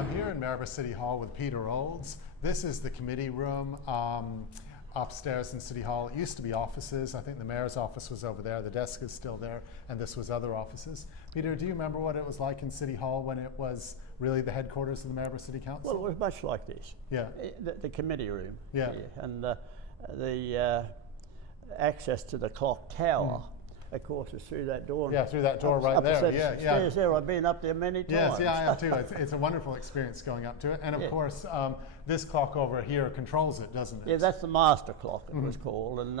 I'm here in Maryborough City Hall with Peter Olds. This is the committee room upstairs in City Hall. It used to be offices. I think the mayor's office was over there. The desk is still there, and this was other offices. Peter, do you remember what it was like in City Hall when it was really the headquarters of the Maryborough City Council? Well, it was much like this. Yeah. The committee room. Yeah. Here, and the access to the clock tower. Of course, is through that door. Yeah, through that door right there. Yeah, stairs there. I've been up there many times. Yes, yeah, I have too. It's a wonderful experience going up to it. And of course, this clock over here controls it, doesn't it? Yeah, that's the master clock, it was called. And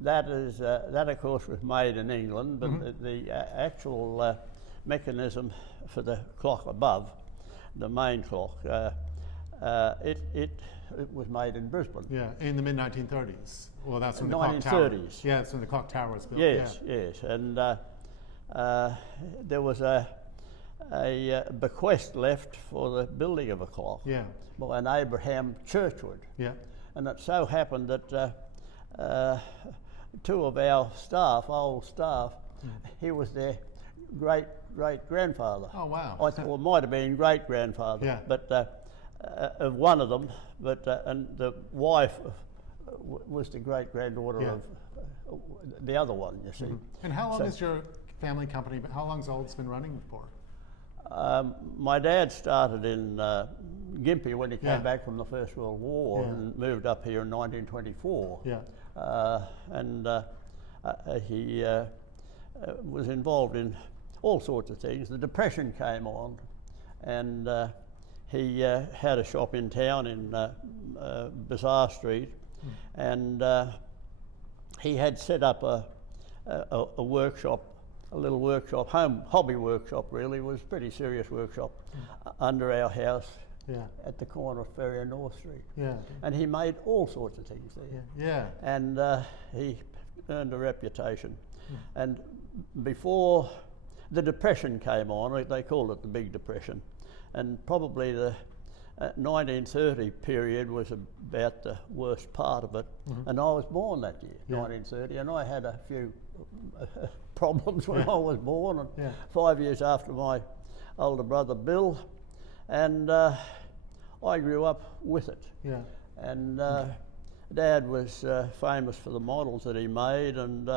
that of course, was made in England, but the actual mechanism for the clock above, the main clock, it was made in Brisbane. Yeah, in the mid-1930s. Well, that's when the 1930s. clock tower. Yeah, that's when the clock tower was built. Yes, yes, and there was a bequest left for the building of a clock by an Abraham Churchwood. Yeah. And it so happened that two of our staff, old staff, he was their great-grandfather. Oh, wow. Or it might have been great-grandfather. Yeah. But of one of them, but and the wife was the great-granddaughter of the other one, you see. And how long is your family company, how long's Olds been running for? My dad started in Gympie when he came back from the First World War and moved up here in 1924. Yeah. He was involved in all sorts of things. The Depression came on, and he had a shop in town in Bazaar Street, and he had set up a workshop, a little workshop, hobby workshop really, was a pretty serious workshop, under our house at the corner of Ferry and North Street. Yeah. And he made all sorts of things there. Yeah. And he earned a reputation. And before the Depression came on, they called it the Big Depression, and probably the 1930 period was about the worst part of it. And I was born that year, 1930, and I had a few problems when I was born, and 5 years after my older brother Bill, and I grew up with it. Yeah. And Dad was famous for the models that he made, and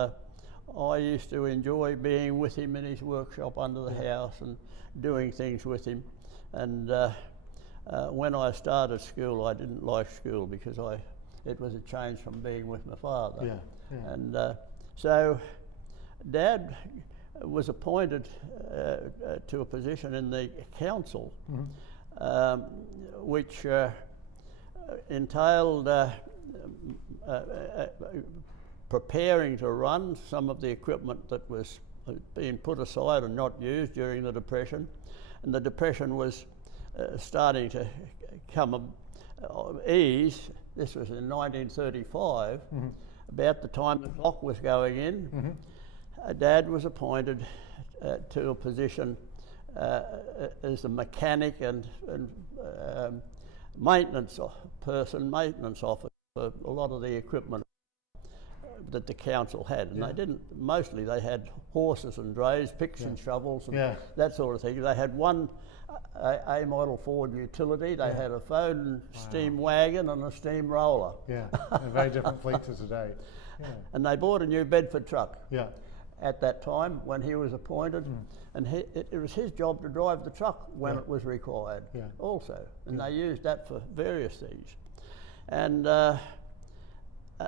I used to enjoy being with him in his workshop under the house and doing things with him. And when I started school, I didn't like school because it was a change from being with my father. Yeah. Yeah. And so Dad was appointed to a position in the council, which entailed preparing to run some of the equipment that was being put aside and not used during the Depression. And the Depression was starting to come ease. This was in 1935, about the time the clock was going in. Dad was appointed to a position as a mechanic and maintenance officer for a lot of the equipment that the council had. And they didn't, mostly they had horses and drays, picks and shovels and that sort of thing. They had one A model Ford utility, they had a Foden steam wagon and a steam roller. Yeah, a very different fleet to today. Yeah. And they bought a new Bedford truck at that time when he was appointed, and it was his job to drive the truck when it was required also. And they used that for various things. And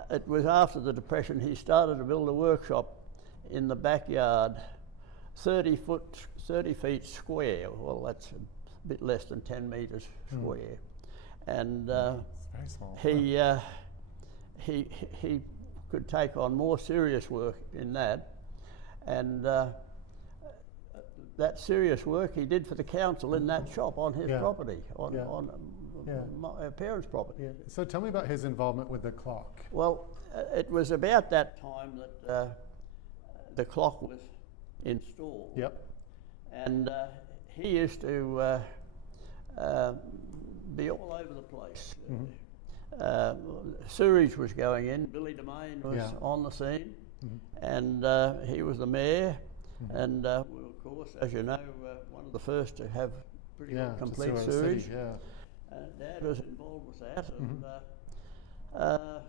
it was after the Depression he started to build a workshop in the backyard, 30 feet square. Well, that's a bit less than 10 metres square. And it's very small. he could take on more serious work in that. And that serious work he did for the council in that shop on his property, on my parents' property. Yeah. So tell me about his involvement with the clock. Well, it was about that time that the clock was installed. Yep. And he used to be all over the place. Sewage was going in. Billy Domain was on the scene, and he was the mayor. And we were, of course, as you know, one of the first to have pretty Yeah, well to complete sewer the sewage. city, yeah. Dad was involved with that, and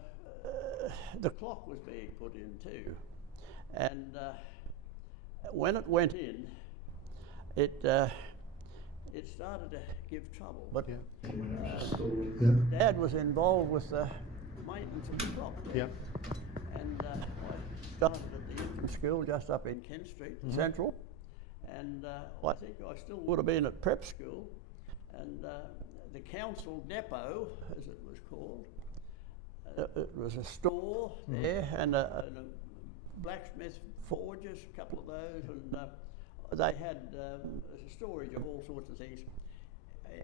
the clock was being put in too. And when it went in, it started to give trouble. But Dad was involved with the maintenance of the clock. Yeah. And I started at the infant school just up in Kent Street, Central. And I think I still would have been at prep school. And the council depot, as it was called, it was a store there and a blacksmith forges, a couple of those, and they had a storage of all sorts of things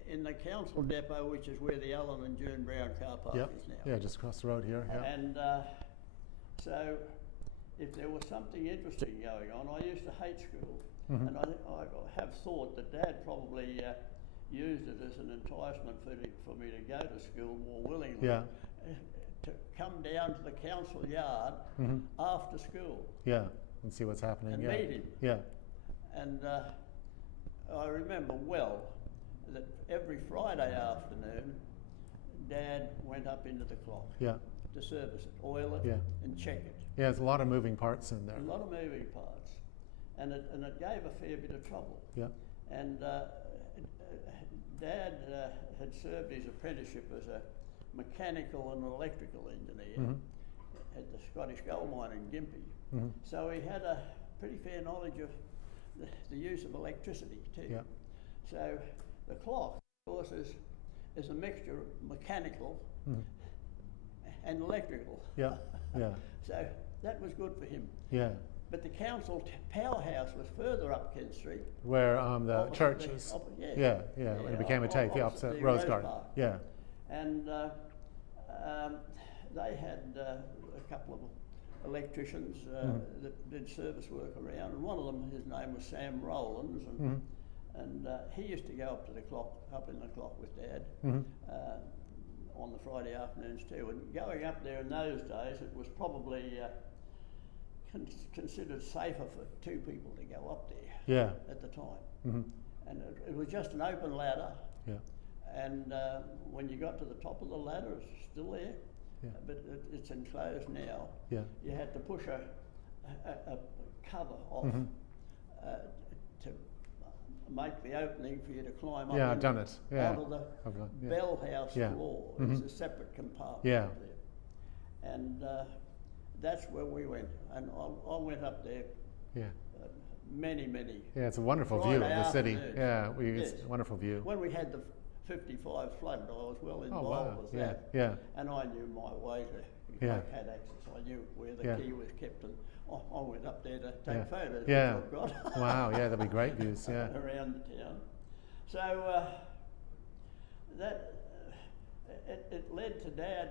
in the council depot, which is where the Allen and June Brown car park is now. Yeah, just across the road here. Yeah. And so if there was something interesting going on, I used to hate school. And I have thought that Dad probably used it as an enticement for me to go to school more willingly. Yeah. To come down to the council yard after school. Yeah, and see what's happening. And yeah. meet him. Yeah. And I remember well that every Friday afternoon, Dad went up into the clock to service it, oil it, and check it. Yeah, there's a lot of moving parts in there. A lot of moving parts, and it gave a fair bit of trouble. Yeah. And Dad had served his apprenticeship as a mechanical and electrical engineer at the Scottish Gold Mine in Gympie. So he had a pretty fair knowledge of the use of electricity too. Yeah. So the clock, of course, is a mixture of mechanical and electrical. Yeah. Yeah. So that was good for him. Yeah. But the council powerhouse was further up Kent Street. Where the opposite church the- is. oppo- Yeah. When it became a take, the opposite opposite the Rose Garden. Park. Yeah. And they had a couple of electricians that did service work around, and one of them, his name was Sam Rowlands, and he used to go up to the clock, up in the clock with Dad on the Friday afternoons too. And going up there in those days, it was probably considered safer for two people to go up there. Yeah. At the time, and it was just an open ladder. Yeah. And when you got to the top of the ladder, it's still there, but it's enclosed now. Yeah. You had to push a cover off to make the opening for you to climb up. Yeah, I've done it. Yeah. Onto the bell house floor. It's a separate compartment up there. And that's where we went. And I went up there many. Yeah, it's a wonderful view of the city. Yeah, it's a wonderful view. When we had the 55 flood, I was well involved with that. Yeah. And I knew my way to like had access. I knew where the key was kept, and I went up there to take photos. Yeah. Which I've got. Wow. Yeah, that'd be great views. Yeah. Around the town. So that it led to Dad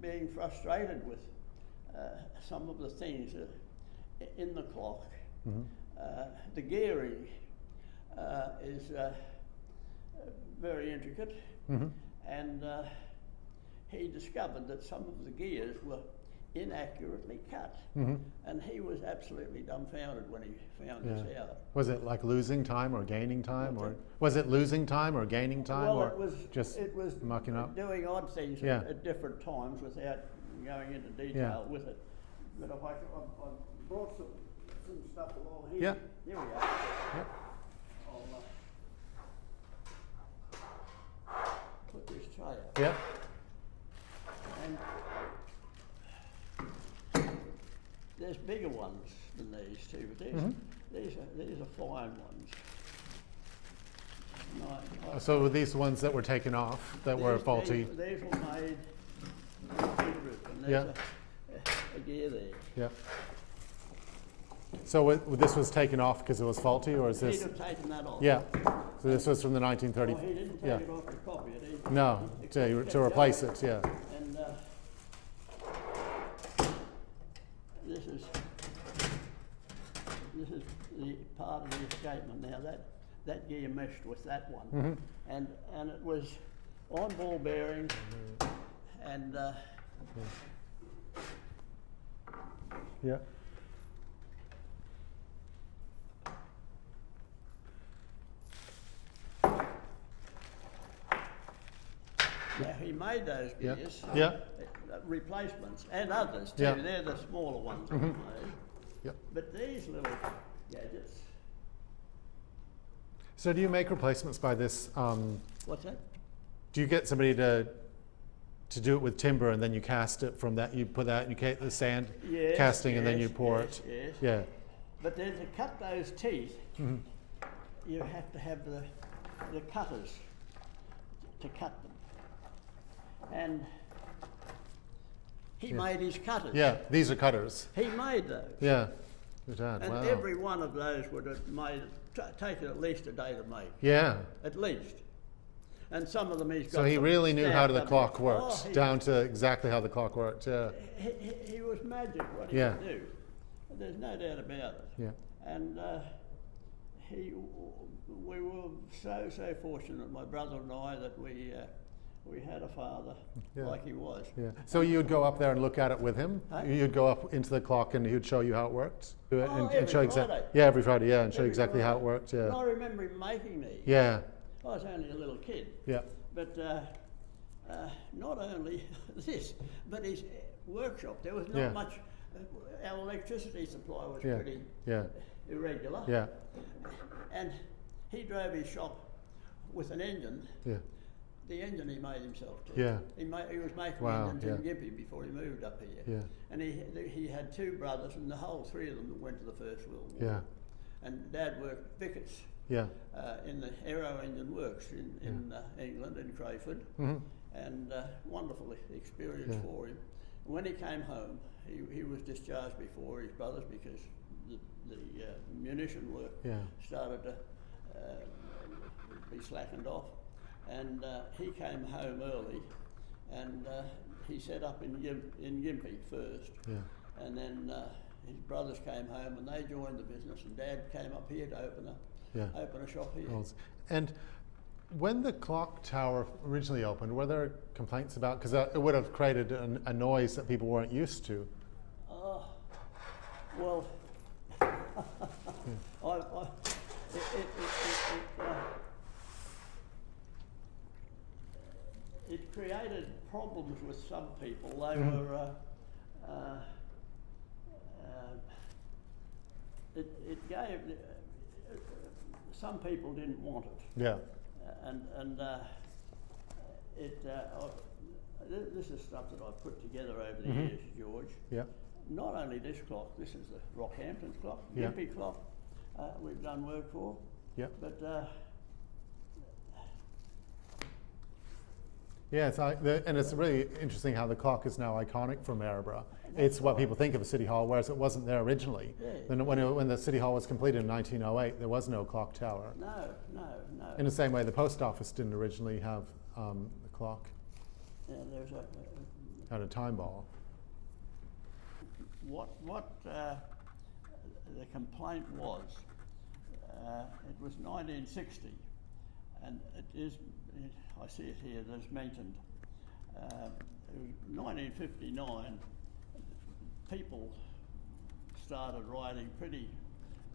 being frustrated with some of the things in the clock. The gearing is very intricate, and he discovered that some of the gears were inaccurately cut, and he was absolutely dumbfounded when he found this out. Was it like losing time or gaining time, or was it losing time or gaining time, Well, or it was just mucking up? doing odd things at different times without going into detail with it. But if I brought some stuff along here. Yeah. Here we go. Yep. I'll put this tray up. Yeah. And there's bigger ones than these too, but these are fine ones. No, So were these ones that were taken off that were faulty? These were made in Peterborough, and there's a gear there. Yeah. So this was taken off because it was faulty, or is this? He'd have taken that off. Yeah. So this was from the 1930s. Well, he didn't take it off to copy it either. No, to replace it. Yeah. And this is the part of the escapement. Now that gear meshed with that one, and it was on ball bearings, and Yeah. made those Yeah. gears, Yeah. replacements, and others too. Yeah. They're the smaller ones I've made. Yep. But these little gadgets, So do you make replacements by this? what's that? Do you get somebody to do it with timber and then you cast it from that? You put that, you get the sand Yes, casting, and then yes, you pour yes, it. yes. Yeah. But then to cut those teeth, you have to have the cutters to cut them. And he made his cutters. Yeah. These are cutters. He made those. Yeah. Your dad. And Wow. every one of those would have taken at least a day to make, Yeah. at least. And some of them he's got. So he them really knew how stamped the up. clock worked, Oh, down to exactly how the clock worked. Yeah. He was magic what he Yeah. could do. There's no doubt about it. Yeah. And we were so fortunate, my brother and I, that we had a father Yeah. like he was. Yeah. So you'd go up there and look at it with him. Huh? You'd go up into the clock and he would show you how it worked. Do it Oh, every show Friday. Yeah, every Friday. Yeah, and show you Every exactly how it Friday. worked. And Yeah. I remember him making these. Yeah. I was only a little kid. Yeah. But not only this, but his workshop, there was not Yeah. much, our electricity supply was Yeah. pretty Yeah. irregular. Yeah. And he drove his shop with an engine. Yeah. The engine he made himself too. Yeah. He was making Wow, engines yeah. in Gympie before he moved up here. Yeah. And he had two brothers, and the whole three of them went to the First World War. Yeah. And Dad worked Vickers Yeah. in the aero engine works in England, in Crayford. Mm-hmm. And wonderful experience Yeah. for him. And when he came home, he was discharged before his brothers because the munition work Yeah. started to be slackened off. And he came home early, and he set up in Gympie first. Yeah. And then his brothers came home and they joined the business, and Dad came up here to open a shop here. And when the clock tower originally opened, were there complaints about, because it would have created a noise that people weren't used to? Well, it created problems with some people. They were. It gave. Some people didn't want it. Yeah. This is stuff that I've put together over the years, George. Yeah. Not only this clock, this is the Rockhampton's clock, Yeah. Gympie clock, we've done work for. Yeah. But Yeah, and it's really interesting how the clock is now iconic for Maryborough. It's what people think of as City Hall, whereas it wasn't there originally. Yeah. Then when the City Hall was completed in 1908, there was no clock tower. no. In the same way, the post office didn't originally have the clock. Yeah, there's Had a time ball. what the complaint was. It was 1960, and it is. I see it here. There's mentioned. It was 1959. People started writing pretty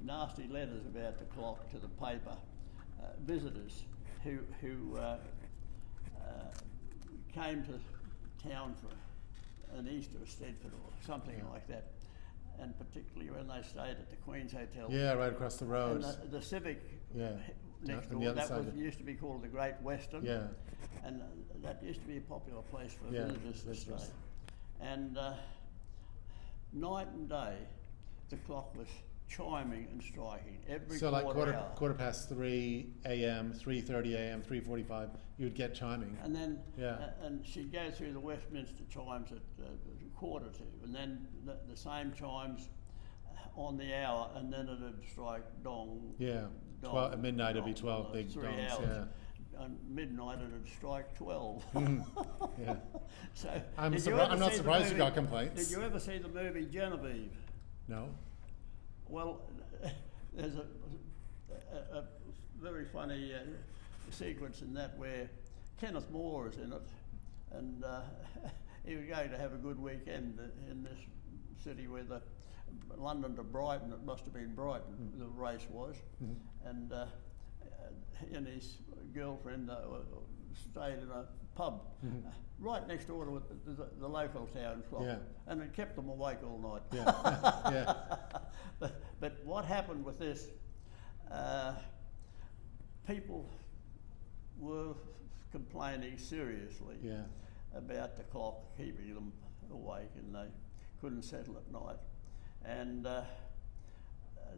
nasty letters about the clock to the paper. Visitors who came to town for an Easter of Stedford or something like that, and particularly when they stayed at the Queen's Hotel. Yeah, right across the road. And the Civic next on the door, other that side was used to be called the Great Western. Yeah. And that used to be a popular place for Yeah, visitors to visitors. stay. And night and day, the clock was chiming and striking every So like hour. quarter past 3 a.m., 3:30 a.m., 3:45, you'd get chiming. And then, Yeah. and she'd go through the Westminster chimes at 1:45, and then the same chimes on the hour, and then it'd strike dong. Yeah. dong, At midnight it'd be dong, 12 for big 3 dongs. hours. Yeah. And midnight it'd strike 12. Yeah. So I'm did you not ever see the surprised you movie- got complaints. Did you ever see the movie Genevieve? No. Well, there's a very funny sequence in that where Kenneth Moore is in it, and he was going to have a good weekend in this city where the London to Brighton, it must have been Brighton, the race was, and he and his girlfriend, stayed in a pub right next door to the local town clock, Yeah. and it kept them awake all night. Yeah. Yeah. But what happened with this, people were complaining seriously Yeah. about the clock keeping them awake, and they couldn't settle at night. And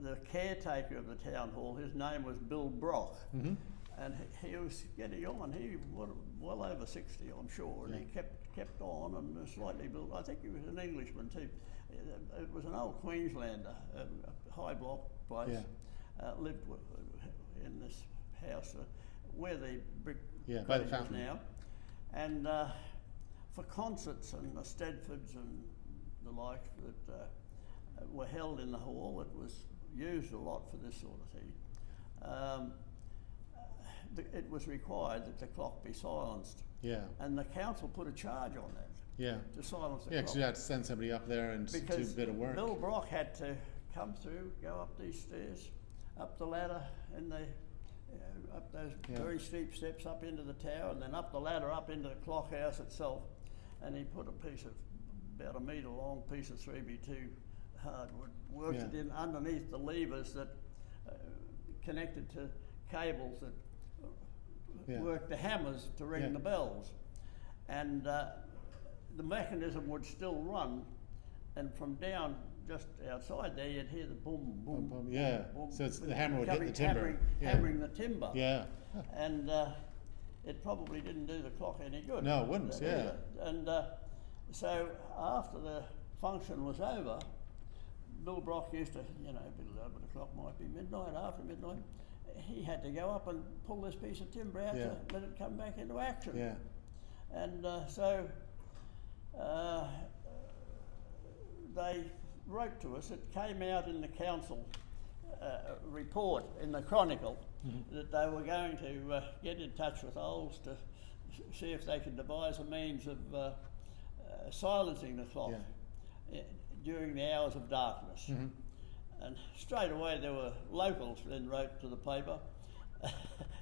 the caretaker of the town hall, his name was Bill Brock, and he was getting on. He was well over 60, I'm sure, and he kept on, and slightly built. I think he was an Englishman too. It was an old Queenslander, a high block place. Lived in this house where the brick by the cottage is fountain now, and for concerts and the Stedfords and the like that were held in the hall, it was used a lot for this sort of thing. It was required that the clock be silenced. Yeah. And the council put a charge on that. Yeah. To silence the Yeah, clock. because you had to send somebody up there and do a bit of work. Bill Brock had to come through, go up these stairs, up the ladder, and up those very steep steps up into the tower, and then up the ladder up into the clock house itself. And he put a piece of about 1 metre long piece of 3x2 hardwood, worked it in underneath the levers that connected to cables that worked the hammers to ring the bells. And the mechanism would still run, and from down just outside there you'd hear the boom, boom, boom. Yeah, boom, so it's, the hammer would hit the timber. Hammering the timber. Yeah. And it probably didn't do the clock any good. No, it wouldn't, either. And so after the function was over, Bill Brock used to, you know, be 11 o'clock, might be midnight, after midnight, he had to go up and pull this piece of timber out to let it come back into action. Yeah. And so they wrote to us. It came out in the council report in the Chronicle that they were going to get in touch with Olds to see if they could devise a means of silencing the clock during the hours of darkness. And straight away there were locals then wrote to the paper.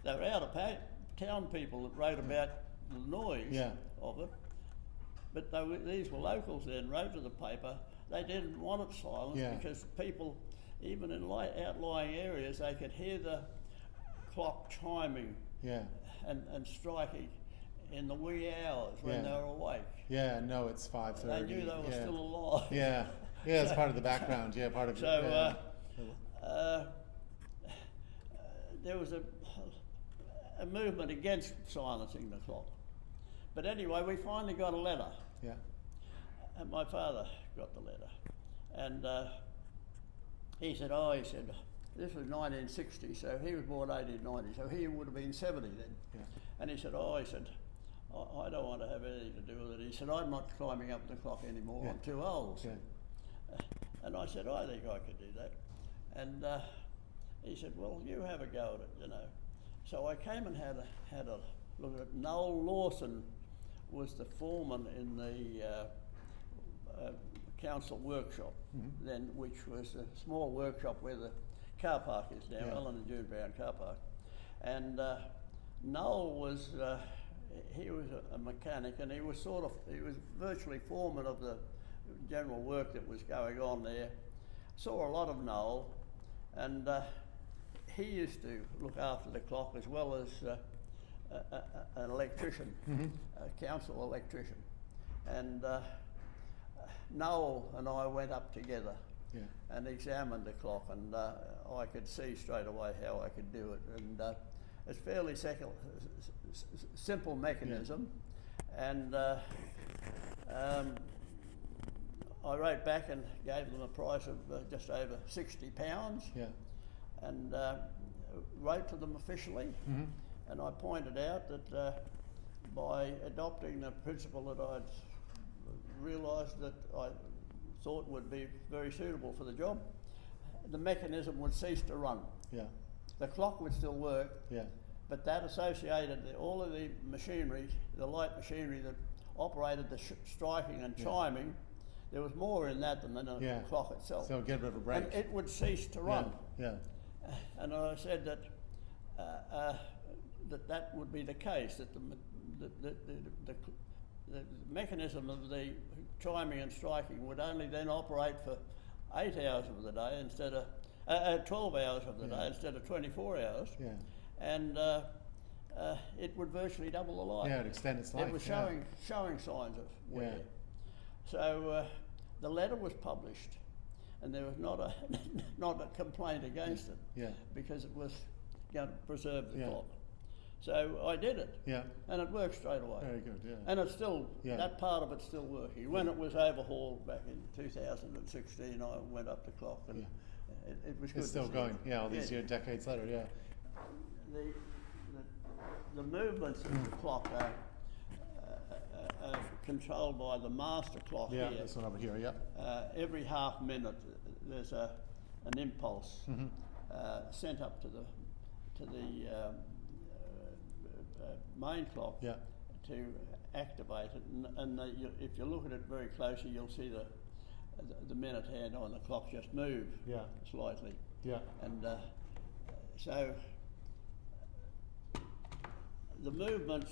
They were out of town people that wrote about the noise of it. But these were locals then wrote to the paper. They didn't want it silenced because people, even in outlying areas, they could hear the clock chiming and striking in the wee hours when they were awake. Yeah, no, it's 5:30. They knew they were still alive. Yeah, it's part of the background. Yeah, part of so, there was a movement against silencing the clock. But anyway, we finally got a letter. Yeah. And my father got the letter. And he said, this was 1960, so he was born 1890, so he would have been 70 then. Yeah. And he said, I don't want to have anything to do with it. He said, I'm not climbing up the clock anymore, I'm too old. Yeah. And I said, I think I could do that. And he said, well, you have a go at it, you know. So I came and had a look at it. Noel Lawson was the foreman in the council workshop then, which was a small workshop where the car park is now, Ellen and June Brown car park. And Noel was, he was a mechanic, and he was virtually foreman of the general work that was going on there. Saw a lot of Noel, and he used to look after the clock as well as an electrician, a council electrician. And Noel and I went up together and examined the clock, and I could see straight away how I could do it. And it's fairly simple mechanism. And I wrote back and gave them a price of just over £60. Yeah. And wrote to them officially. And I pointed out that by adopting the principle that I'd realised that I thought would be very suitable for the job, the mechanism would cease to run. Yeah. The clock would still work, but that associated all of the machinery, the light machinery that operated the striking and chiming, there was more in that than the clock itself. So get rid of a break. And it would cease to run. Yeah. And I said that that would be the case, that the mechanism of the chiming and striking would only then operate for 8 hours of the day instead of 12 hours of the day instead of 24 hours. Yeah. And it would virtually double the life. Yeah, it'd extend its life. It was showing signs of wear. Yeah. So the letter was published, and there was not a complaint against it, because it was going to preserve the clock. So I did it, and it worked straight away. Very good, yeah. And it's still, that part of it's still working. When it was overhauled back in 2016, I went up the clock, and it was good. It's still going, all these decades later, The movements of the clock are controlled by the master clock here. Yeah, this one over here, Every half minute there's an impulse sent up to the main clock to activate it, and if you look at it very closely, you'll see the minute hand on the clock just move slightly. And so the movements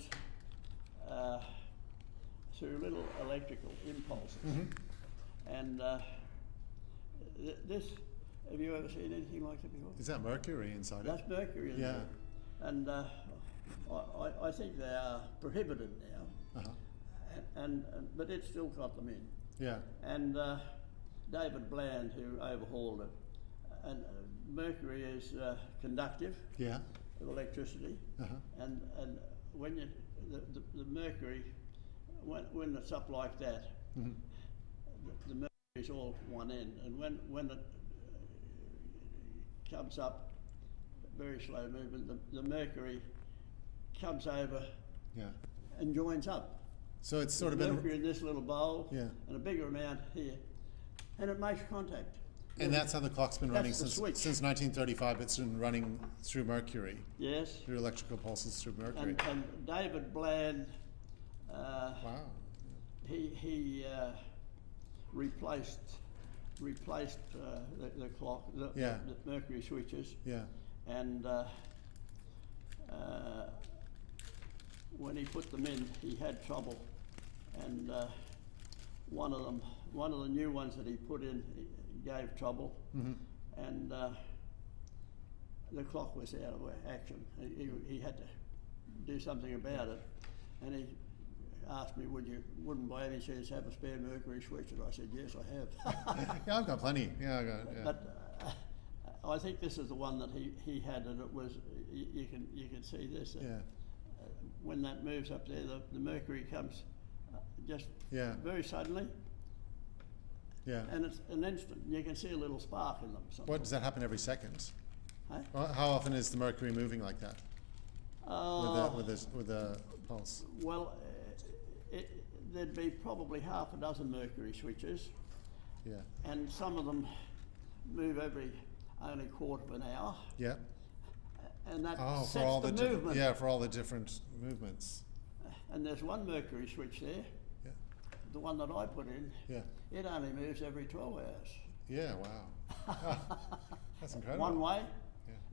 through little electrical impulses, and this. Have you ever seen anything like that before? Is that mercury inside That's mercury in there. And I think they are prohibited now, but it still got them in. Yeah. And David Bland, who overhauled it, and mercury is conductive of electricity, and when you the mercury, when it's up like that, the mercury is all one end, and when it comes up, very slow movement, the mercury comes over and joins up. So it's sort of mercury in this little bowl and a bigger amount here, and it makes contact. And that's how the clock's been running since 1935. It's been running through mercury. Yes. Through electrical pulses through mercury. And David Bland, wow. He replaced the clock, the mercury switches. Yeah. And when he put them in, he had trouble. And one of the new ones that he put in gave trouble. And the clock was out of action. He had to do something about it. And he asked me, wouldn't by any chance have a spare mercury switch? And I said, yes, I have. Yeah, I've got plenty. But I think this is the one that he had, and it was, you can see this. When that moves up there, the mercury comes just very suddenly. Yeah. And it's an instant. You can see a little spark in them. Sometimes. What, does that happen every second? Huh? How often is the mercury moving like that? With the pulse? Well, there'd be probably half a dozen mercury switches. Yeah. And some of them move every only quarter of an hour. Yeah. And that sets for all the movement. Yeah, for all the different movements. And there's one mercury switch there. Yeah. The one that I put in. Yeah. It only moves every 12 hours. Yeah, wow. That's incredible. One way,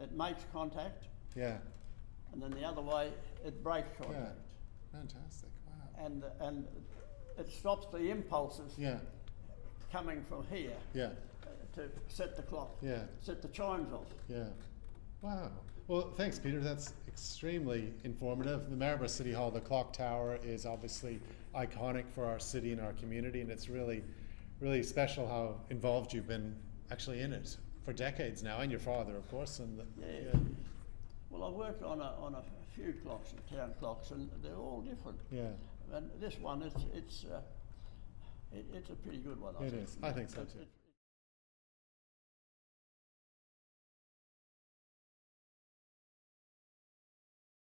it makes contact. Yeah. And then the other way, it breaks contact. Yeah. Fantastic, wow. And it stops the impulses coming from here to set the clock, set the chimes off. Yeah. Wow. Well, thanks, Peter. That's extremely informative. The Maryborough City Hall, the clock tower, is obviously iconic for our city and our community, and it's really, really special how involved you've been actually in it for decades now, and your father, of course. And Well, I've worked on a few clocks, town clocks, and they're all different. Yeah. And this one, it's a pretty good one. I think so too.